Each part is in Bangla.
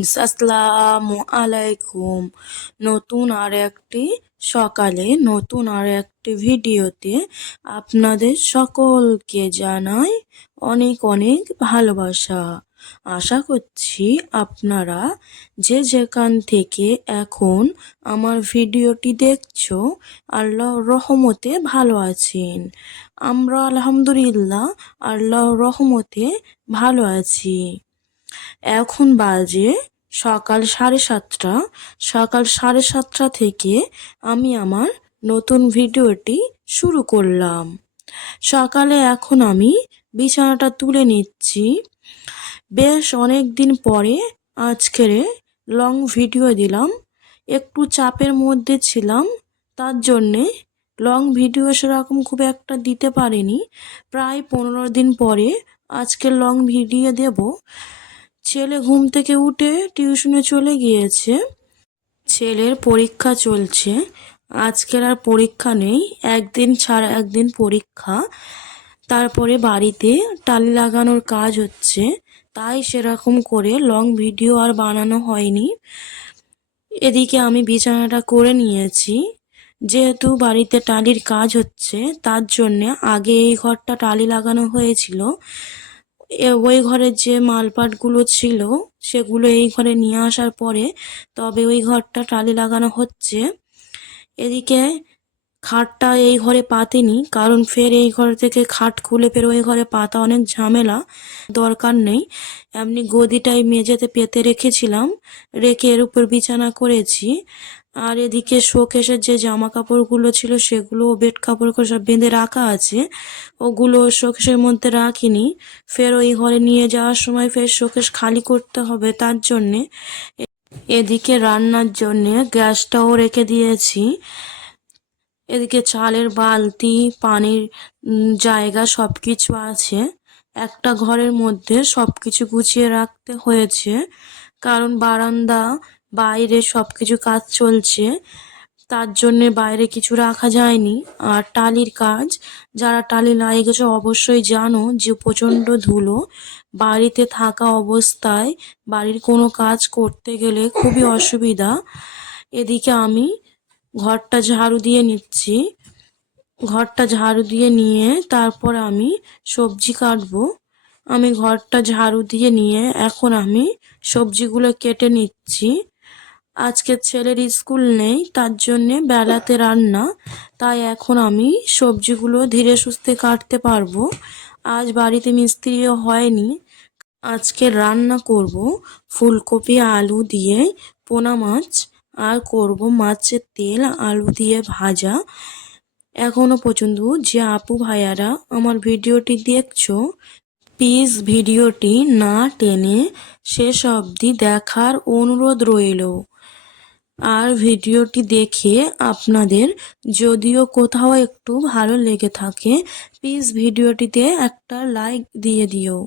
ফ্রেন্ডস আসসালামু আলাইকুম। নতুন আর একটি সকালে নতুন আর একটি ভিডিওতে আপনাদের সকলকে জানাই অনেক অনেক ভালোবাসা। আশা করছি আপনারা যে যেখান থেকে এখন আমার ভিডিওটি দেখছ, আল্লাহর রহমতে ভালো আছেন। আমরা আলহামদুলিল্লাহ আল্লাহর রহমতে ভালো আছি। এখন বাজে সকাল সাড়ে সাতটা, সকাল সাড়ে সাতটা থেকে আমি আমার নতুন ভিডিওটি শুরু করলাম। সকালে এখন আমি বিছানাটা তুলে নিচ্ছি। বেশ অনেক দিন পরে আজকের লং ভিডিও দিলাম। একটু চাপের মধ্যে ছিলাম, তার জন্যে লং ভিডিও সেরকম খুব একটা দিতে পারিনি। প্রায় পনেরো দিন পরে আজকে লং ভিডিও দেব। ছেলে ঘুম থেকে উঠে টিউশনে চলে গিয়েছে। ছেলের পরীক্ষা চলছে। আজকের আর পরীক্ষা নেই। একদিন ছাড়া একদিন পরীক্ষা। তারপরে বাড়িতে টালি লাগানোর কাজ হচ্ছে। তাই সেরকম করে লং ভিডিও আর বানানো হয়নি। এদিকে আমি বিছানাটা করে নিয়েছি। যেহেতু বাড়িতে টালির কাজ হচ্ছে, তার জন্যে আগে এই ঘরটা টালি লাগানো হয়েছিল। ওই ঘরের যে মালপাটগুলো ছিল, সেগুলো এই ঘরে নিয়ে আসার পরে তবে ওই ঘরটা টালি লাগানো হচ্ছে। এদিকে খাটটা এই ঘরে পাতেনি, কারণ ফের এই ঘর থেকে খাট খুলে ফের ওই ঘরে পাতা অনেক ঝামেলা, দরকার নেই। এমনি গদিটাই মেঝেতে পেতে রেখেছিলাম, রেখে এর উপর বিছানা করেছি। আর এদিকে শোকেসের যে জামা কাপড়গুলো ছিল সেগুলো বেড কাপড় করে সব বেঁধে রাখা আছে। ওগুলো শোকেসের মধ্যে রাখিনি। ফের ওই ঘরে নিয়ে যাওয়ার সময় ফের শোকেস খালি করতে হবে তার জন্যে। এদিকে রান্নার জন্যে গ্যাসটাও রেখে দিয়েছি। এদিকে চালের বালতি, পানির জায়গা সব কিছু আছে। একটা ঘরের মধ্যে সব কিছু গুছিয়ে রাখতে হয়েছে। কারণ বারান্দা বাইরে সব কিছু কাজ চলছে। তার জন্যে বাইরে কিছু রাখা যায়নি। আর টালির কাজ, যারা টালি লাগিয়ে গেছে অবশ্যই জানো যে প্রচণ্ড ধুলো। বাড়িতে থাকা অবস্থায় বাড়ির কোনো কাজ করতে গেলে খুবই অসুবিধা। এদিকে আমি ঘরটা ঝাড়ু দিয়ে নিচ্ছি। ঘরটা ঝাড়ু দিয়ে নিয়ে তারপর আমি সবজি কাটবো। আমি ঘরটা ঝাড়ু দিয়ে নিয়ে এখন আমি সবজিগুলো কেটে নিচ্ছি। আজকে ছেলের স্কুল নেই, তার জন্যে বেলাতে রান্না। তাই এখন আমি সবজিগুলো ধীরে সুস্থে কাটতে পারব। আজ বাড়িতে মিস্ত্রিও হয়নি। আজকে রান্না করব। ফুলকপি, আলু দিয়ে পোনা মাছ, আর করব মাছের তেল, আলু দিয়ে ভাজা। এখনও পর্যন্ত যে আপু ভাইয়ারা আমার ভিডিওটি দেখছ, প্লিজ ভিডিওটি না টেনে শেষ অবধি দেখার অনুরোধ রইল। আর ভিডিওটি দেখে আপনাদের যদিও কোথাও একটু ভালো লেগে থাকে প্লিজ ভিডিওটিতে একটা লাইক দিয়ে দিও।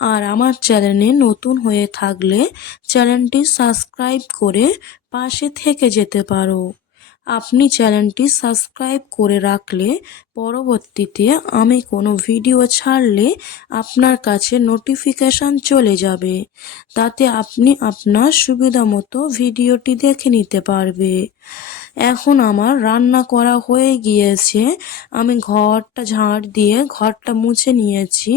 আর আমার চ্যানেলে নতুন হয়ে থাকলে চ্যানেলটি সাবস্ক্রাইব করে পাশে থেকে যেতে পারো। আপনি চ্যানেলটি সাবস্ক্রাইব করে রাখলে পরবর্তীতে আমি কোনো ভিডিও ছাড়লে আপনার কাছে নোটিফিকেশান চলে যাবে। তাতে আপনি আপনার সুবিধা মতো ভিডিওটি দেখে নিতে পারবে। এখন আমার রান্না করা হয়ে গিয়েছে। আমি ঘরটা ঝাড় দিয়ে ঘরটা মুছে নিয়েছি।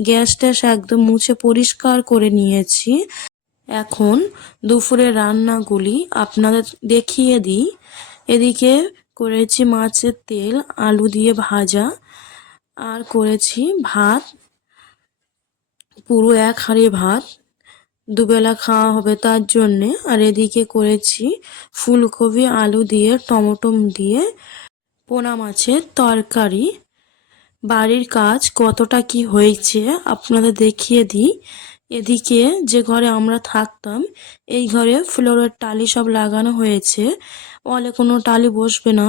গ্যাস ট্যাস একদম মুছে পরিষ্কার করে নিয়েছি। এখন দুপুরের রান্নাগুলি আপনাদের দেখিয়ে দিই। এদিকে করেছি মাছের তেল, আলু দিয়ে ভাজা, আর করেছি ভাত, পুরো এক হাঁড়ি ভাত। দুবেলা খাওয়া হবে তার জন্যে। আর এদিকে করেছি ফুলকপি, আলু দিয়ে, টমেটো দিয়ে পোনা মাছের তরকারি। বাড়ির কাজ কতটা কি হয়েছে আপনাদের দেখিয়ে দিই। এদিকে যে ঘরে আমরা থাকতাম, এই ঘরে ফ্লোরের টালি সব লাগানো হয়েছে। ওয়ালে কোনো টালি বসবে না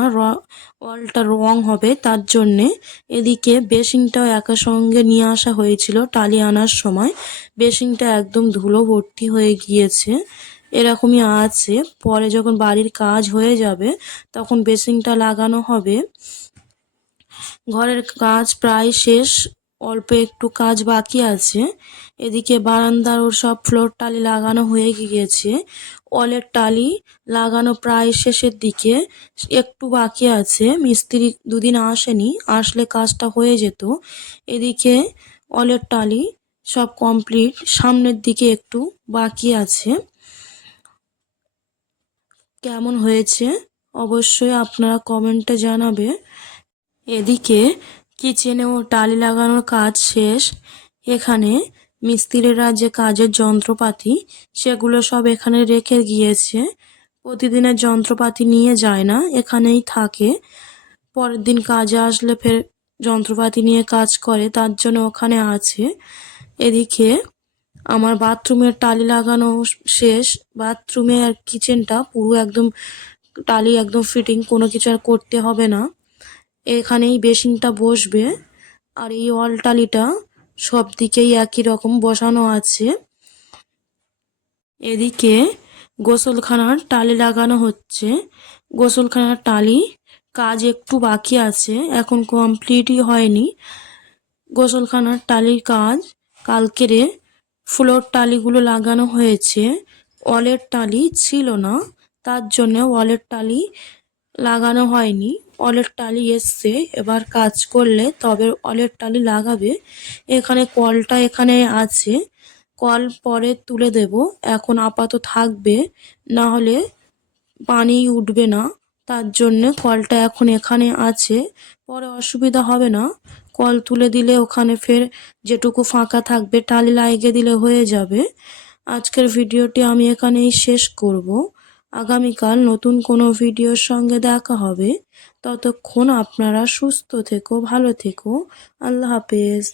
ওয়ালটা রং হবে তার জন্যে। এদিকে বেসিংটাও একা সঙ্গে নিয়ে আসা হয়েছিল টালি আনার সময়। বেসিংটা একদম ধুলো ভর্তি হয়ে গিয়েছে। এরকমই আছে। পরে যখন বাড়ির কাজ হয়ে যাবে, তখন বেসিংটা লাগানো হবে। ঘরের কাজ প্রায় শেষ, অল্প একটু কাজ বাকি আছে। এদিকে বারান্দার ওর সব ফ্লোর টালি লাগানো হয়ে গিয়েছে। ওয়ালের টালি লাগানো প্রায় শেষের দিকে। একটু বাকি আছে। মিস্ত্রি দুদিন আসেনি, আসলে কাজটা হয়ে যেত। এদিকে ওয়ালের টালি সব কমপ্লিট, সামনের দিকে একটু বাকি আছে। কেমন হয়েছে? অবশ্যই আপনারা কমেন্টে জানাবে। এদিকে কিচেনেও টালি লাগানোর কাজ শেষ। এখানে মিস্ত্রিরা যে কাজের যন্ত্রপাতি, সেগুলো সব এখানে রেখে গিয়েছে। প্রতিদিনের যন্ত্রপাতি নিয়ে যায় না, এখানেই থাকে। পরের দিন কাজে আসলে ফের যন্ত্রপাতি নিয়ে কাজ করে, তার জন্য ওখানে আছে। এদিকে আমার বাথরুমের টালি লাগানো শেষ। বাথরুমে আর কিচেনটা পুরো একদম টালি, একদম ফিটিং, কোনো কিছু আর করতে হবে না। এখানেই বেসিনটা বসবে। আর এই ওয়াল টালিটা সব দিকেই একই রকম বসানো আছে। এদিকে গোসলখানার টালি লাগানো হচ্ছে। গোসলখানার টালি কাজ একটু বাকি আছে, এখন কমপ্লিটই হয়নি। গোসলখানার টালির কাজ কালকেরে ফ্লোর টালিগুলো লাগানো হয়েছে। ওয়ালের টালি ছিল না, তার জন্য ওয়ালের টালি লাগানো হয়নি। ওয়ালের টালি এসছে, এবার কাজ করলে তবে অলের টালি লাগাবে। এখানে কলটা এখানে আছে। কল পরে তুলে দেব। এখন আপাতত থাকবে। না হলে পানি উঠবে না। তার জন্যে কলটা এখন এখানে আছে। পরে অসুবিধা হবে না। কল তুলে দিলে ওখানে ফের যেটুকু ফাঁকা থাকবে, টালি লাগিয়ে দিলে হয়ে যাবে। আজকের ভিডিওটি আমি এখানেই শেষ করব। আগামীকাল নতুন কোনো ভিডিওর সঙ্গে দেখা হবে। ততক্ষণ আপনারা সুস্থ থেকো, ভালো থেকো। আল্লাহ হাফেজ।